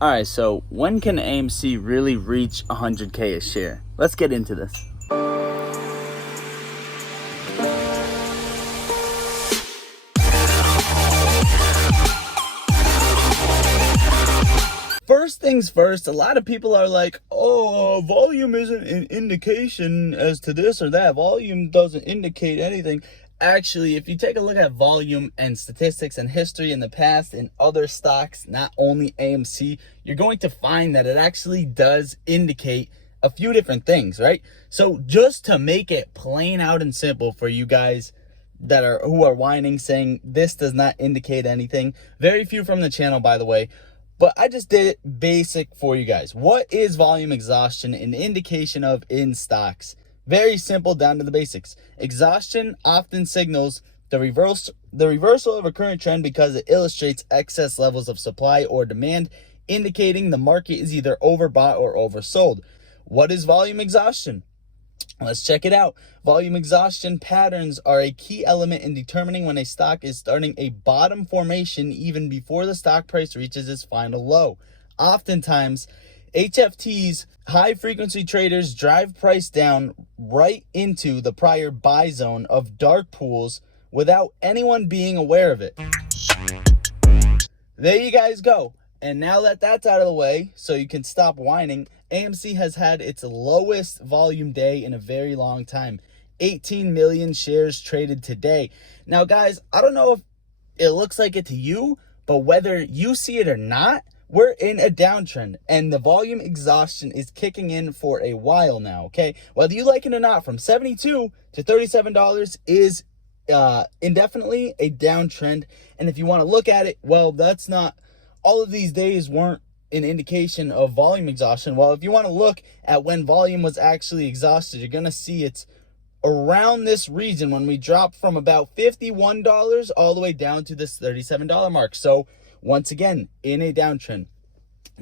Alright, so when can AMC really reach 100K a share? Let's get into this. First things first, a lot of people are like, oh, volume isn't an indication as to this or that. Volume doesn't indicate anything. Actually, if you take a look at volume and statistics and history in the past in other stocks, not only AMC, you're going to find that it actually does indicate a few different things, right? So just to make it plain out and simple for you guys who are whining saying this does not indicate anything, very few from the channel, by the way, but I just did it basic for you guys. What is volume exhaustion an indication of in stocks? Very simple, down to the basics. Exhaustion often signals the reversal of a current trend because it illustrates excess levels of supply or demand, indicating the market is either overbought or oversold. What is volume exhaustion? Let's check it out. Volume exhaustion patterns are a key element in determining when a stock is starting a bottom formation even before the stock price reaches its final low. Oftentimes, HFTs, high frequency traders, drive price down right into the prior buy zone of dark pools without anyone being aware of it. There you guys go. And now that that's out of the way, so you can stop whining, AMC has had its lowest volume day in a very long time. 18 million shares traded today. Now, guys, I don't know if it looks like it to you, but whether you see it or not, we're in a downtrend and the volume exhaustion is kicking in for a while now, okay? Whether you like it or not, from $72 to $37 is indefinitely a downtrend. And if you want to look at it, well, that's not, all of these days weren't an indication of volume exhaustion. Well, if you want to look at when volume was actually exhausted, you're going to see it's around this region when we dropped from about $51 all the way down to this $37 mark. So once again, in a downtrend.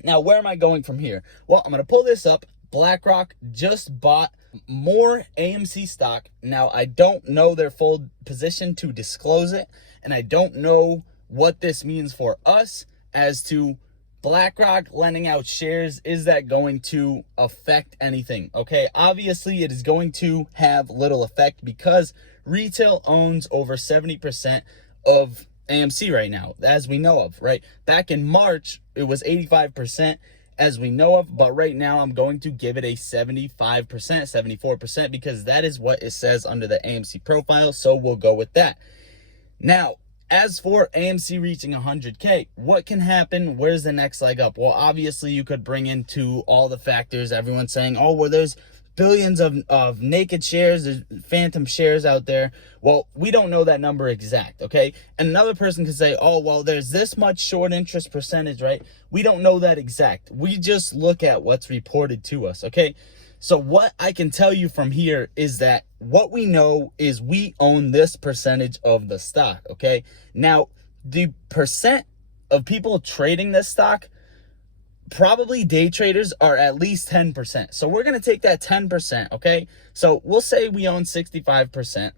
Now, where am I going from here? Well, I'm going to pull this up. BlackRock just bought more AMC stock. Now, I don't know their full position to disclose it, and I don't know what this means for us as to BlackRock lending out shares. Is that going to affect anything? Okay, obviously it is going to have little effect because retail owns over 70% of AMC right now, as we know of, right? Back in March, it was 85% as we know of, but right now I'm going to give it a 75%, 74% because that is what it says under the AMC profile, so we'll go with that. Now, as for AMC reaching 100K, what can happen? Where's the next leg up? Well, obviously you could bring into all the factors. Everyone's saying, oh, well, there's billions of naked shares, there's phantom shares out there. Well, we don't know that number exact, okay? And another person could say, oh, well, there's this much short interest percentage, right? We don't know that exact. We just look at what's reported to us, okay? So what I can tell you from here is that what we know is we own this percentage of the stock, okay? Now, the percent of people trading this stock, probably day traders, are at least 10%. So we're going to take that 10%, okay? So we'll say we own 65%,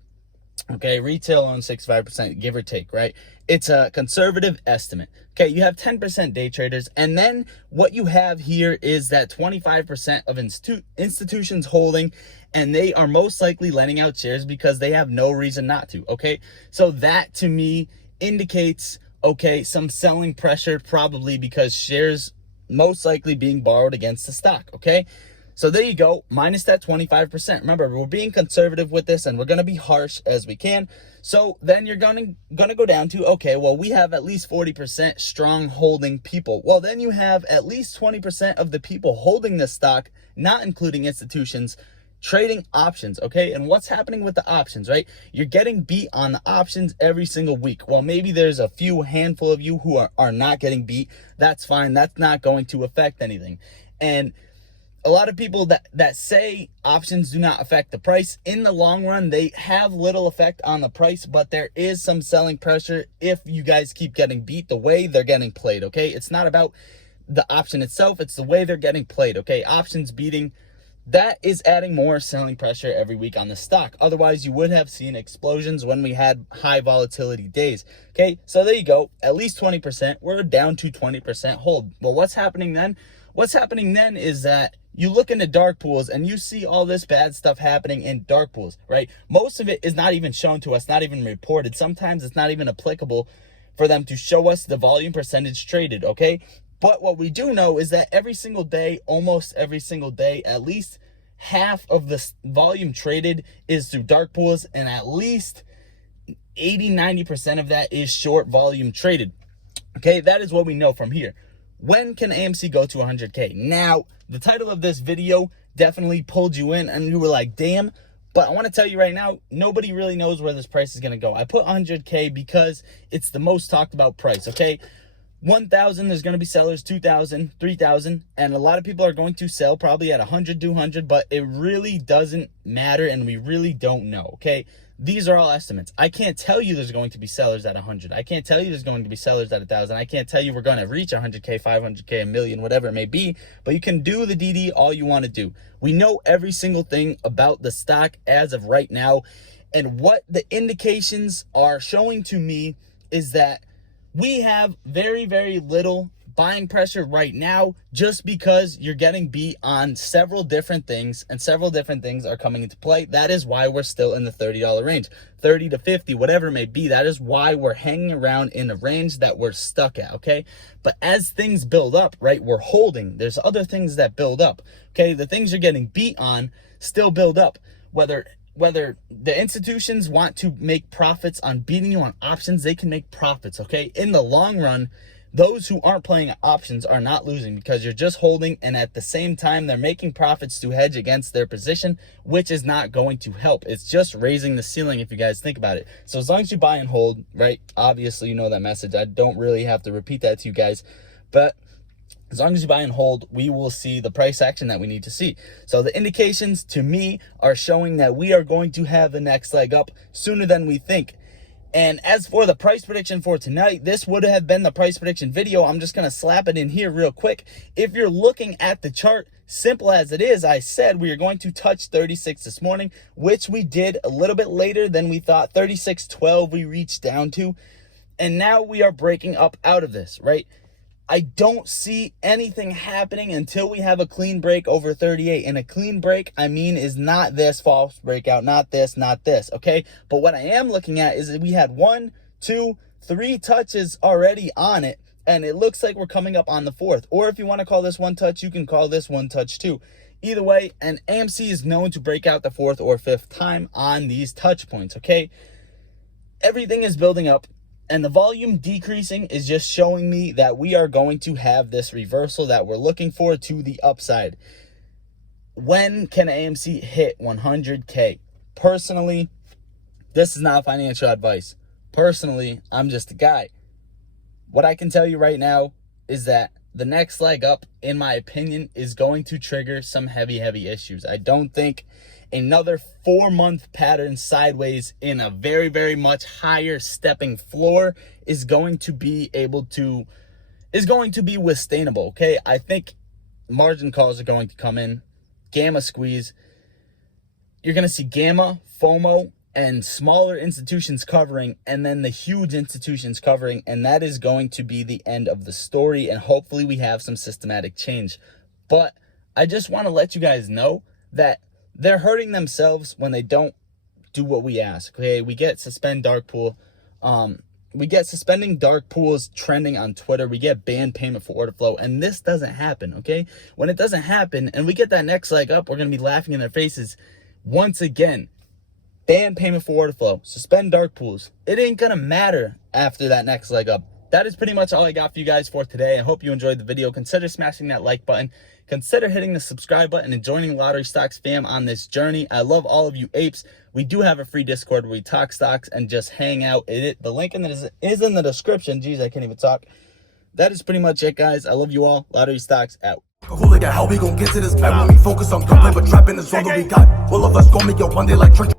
okay? Retail owns 65%, give or take, right? It's a conservative estimate. Okay, you have 10% day traders, and then what you have here is that 25% of institutions holding, and they are most likely lending out shares because they have no reason not to, okay? So that, to me, indicates, okay, some selling pressure, probably because shares most likely being borrowed against the stock, okay? So there you go, minus that 25%. Remember, we're being conservative with this, and we're going to be harsh as we can. So then you're going to go down to, okay, well, we have at least 40% strong holding people. Well, then you have at least 20% of the people holding this stock, not including institutions, trading options, okay? And what's happening with the options, right? You're getting beat on the options every single week. Well, maybe there's a handful of you who are not getting beat. That's fine. That's not going to affect anything. And a lot of people that say options do not affect the price, in the long run, they have little effect on the price, but there is some selling pressure if you guys keep getting beat the way they're getting played, okay? It's not about the option itself, it's the way they're getting played, okay? Options beating that is adding more selling pressure every week on the stock. Otherwise, you would have seen explosions when we had high volatility days. Okay, so there you go. At least 20%. We're down to 20% hold. Well, what's happening then? What's happening then is that you look into dark pools and you see all this bad stuff happening in dark pools, right? Most of it is not even shown to us, not even reported. Sometimes it's not even applicable for them to show us the volume percentage traded, okay? But what we do know is that every single day, almost every single day, at least half of the volume traded is through dark pools, and at least 80-90% of that is short volume traded. Okay, that is what we know from here. When can AMC go to 100K? Now, the title of this video definitely pulled you in and you were like, damn. But I want to tell you right now, nobody really knows where this price is going to go. I put 100K because it's the most talked about price, okay? 1,000, there's going to be sellers, 2,000, 3,000, and a lot of people are going to sell probably at 100, 200, but it really doesn't matter, and we really don't know, okay? These are all estimates. I can't tell you there's going to be sellers at 100. I can't tell you there's going to be sellers at 1,000. I can't tell you we're going to reach 100K, 500K, a million, whatever it may be, but you can do the DD all you want to do. We know every single thing about the stock as of right now, and what the indications are showing to me is that we have very, very little buying pressure right now just because you're getting beat on several different things, and several different things are coming into play. That is why we're still in the $30 range, 30 to 50, whatever it may be. That is why we're hanging around in a range that we're stuck at, okay? But as things build up, right, we're holding. There's other things that build up, okay? The things you're getting beat on still build up, whether the institutions want to make profits on beating you on options, they can make profits, okay? In the long run, those who aren't playing options are not losing because you're just holding, and at the same time, they're making profits to hedge against their position, which is not going to help. It's just raising the ceiling if you guys think about it. So as long as you buy and hold, right? Obviously, you know that message. I don't really have to repeat that to you guys, but as long as you buy and hold, we will see the price action that we need to see. So the indications to me are showing that we are going to have the next leg up sooner than we think. And as for the price prediction for tonight, this would have been the price prediction video. I'm just going to slap it in here real quick. If you're looking at the chart, simple as it is, I said we are going to touch 36 this morning, which we did a little bit later than we thought. 36.12 we reached down to. And now we are breaking up out of this, right? I don't see anything happening until we have a clean break over 38. And a clean break, I mean, is not this false breakout, not this, okay? But what I am looking at is that we had 1, 2, 3 touches already on it, and it looks like we're coming up on the 4th. Or if you want to call this one touch, you can call this one touch too. Either way, and AMC is known to break out the 4th or 5th time on these touch points, okay? Everything is building up. And the volume decreasing is just showing me that we are going to have this reversal that we're looking for to the upside. When can AMC hit 100K? Personally, this is not financial advice. Personally, I'm just a guy. What I can tell you right now is that the next leg up, in my opinion, is going to trigger some heavy issues. I don't think another 4-month pattern sideways in a very, very much higher stepping floor is going to be withstandable, okay? I think margin calls are going to come in, gamma squeeze. You're going to see gamma, FOMO, and smaller institutions covering, and then the huge institutions covering, and that is going to be the end of the story, and hopefully we have some systematic change. But I just want to let you guys know that they're hurting themselves when they don't do what we ask, okay? We get suspend dark pool. We get suspending dark pools trending on Twitter. We get banned payment for order flow, and this doesn't happen, okay? When it doesn't happen and we get that next leg up, we're going to be laughing in their faces once again. Ban payment for order flow, suspend dark pools. It ain't going to matter after that next leg up. That is pretty much all I got for you guys for today. I hope you enjoyed the video. Consider smashing that like button. Consider hitting the subscribe button and joining Lottery Stocks fam on this journey. I love all of you apes. We do have a free Discord where we talk stocks and just hang out in it. The link is in the description. Jeez, I can't even talk. That is pretty much it, guys. I love you all. Lottery Stocks out. How we gon' get to this bag when we focus on gunplay, but trapping is all that we got. All of us gon' make it one day like church.